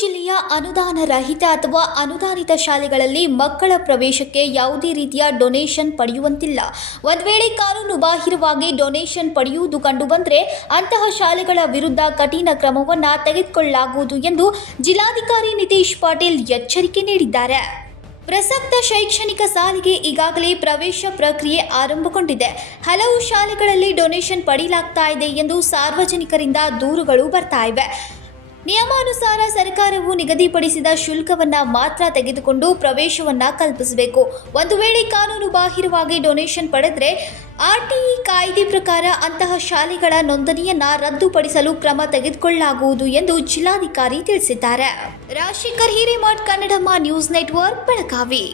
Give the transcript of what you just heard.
ಜಿಲ್ಲೆಯ ಅನುದಾನ ರಹಿತ ಅಥವಾ ಅನುದಾನಿತ ಶಾಲೆಗಳಲ್ಲಿ ಮಕ್ಕಳ ಪ್ರವೇಶಕ್ಕೆ ಯಾವುದೇ ರೀತಿಯ ಡೊನೇಷನ್ ಪಡೆಯುವಂತಿಲ್ಲ. ಒಂದು ವೇಳೆ ಕಾನೂನು ಬಾಹಿರವಾಗಿ ಡೊನೇಷನ್ ಪಡೆಯುವುದು ಕಂಡುಬಂದರೆ ಅಂತಹ ಶಾಲೆಗಳ ವಿರುದ್ಧ ಕಠಿಣ ಕ್ರಮವನ್ನು ತೆಗೆದುಕೊಳ್ಳಲಾಗುವುದು ಎಂದು ಜಿಲ್ಲಾಧಿಕಾರಿ ನಿತೇಶ್ ಪಾಟೀಲ್ ಎಚ್ಚರಿಕೆ ನೀಡಿದ್ದಾರೆ. ಪ್ರಸಕ್ತ ಶೈಕ್ಷಣಿಕ ಸಾಲಿಗೆ ಈಗಾಗಲೇ ಪ್ರವೇಶ ಪ್ರಕ್ರಿಯೆ ಆರಂಭಗೊಂಡಿದೆ. ಹಲವು ಶಾಲೆಗಳಲ್ಲಿ ಡೊನೇಷನ್ ಪಡೆಯಲಾಗ್ತಾ ಇದೆ ಎಂದು ಸಾರ್ವಜನಿಕರಿಂದ ದೂರುಗಳು ಬರ್ತಾ ಇವೆ. ನಿಯಮಾನುಸಾರ ಸರ್ಕಾರವು ನಿಗದಿಪಡಿಸಿದ ಶುಲ್ಕವನ್ನು ಮಾತ್ರ ತೆಗೆದುಕೊಂಡು ಪ್ರವೇಶವನ್ನು ಕಲ್ಪಿಸಬೇಕು. ಒಂದು ವೇಳೆ ಕಾನೂನು ಬಾಹಿರವಾಗಿ ಡೊನೇಷನ್ ಪಡೆದರೆ ಆರ್ಟಿಇ ಕಾಯ್ದೆ ಪ್ರಕಾರ ಅಂತಹ ಶಾಲೆಗಳ ನೋಂದಣಿಯನ್ನು ರದ್ದುಪಡಿಸಲು ಕ್ರಮ ತೆಗೆದುಕೊಳ್ಳಲಾಗುವುದು ಎಂದು ಜಿಲ್ಲಾಧಿಕಾರಿ ತಿಳಿಸಿದ್ದಾರೆ. Rajashekhar Hiremath, Kannadamma news network, Belagavi.